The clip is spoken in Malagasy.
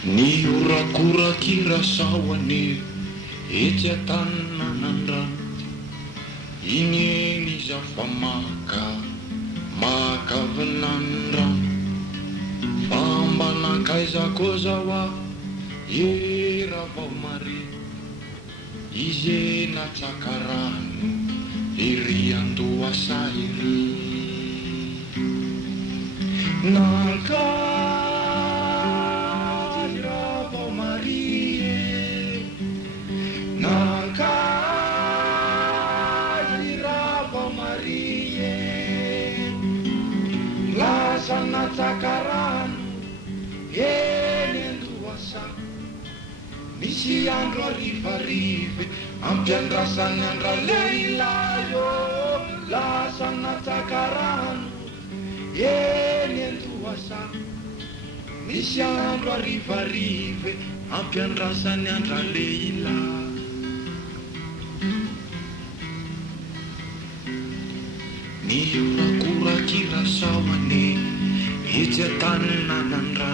Ny orakorakira saoane etsy an-taninanandrano, iny iza fa makavinandrano. Fa mba nankaiza koa zao aho era vao mare, izy natsaka rano ery Andohasa ery. Nankay raha vao mare, nankay raha vao mare, lasa natsaka rano eny Andohasa. Misy andro arivarive ampiandrasany andra lehilahy io, lasa natsaka rano eny Andohasa. Misy andro arivarive ampiandrasany andra lehilahy. Ny orakorakira saoane etsy an-taninanandrano.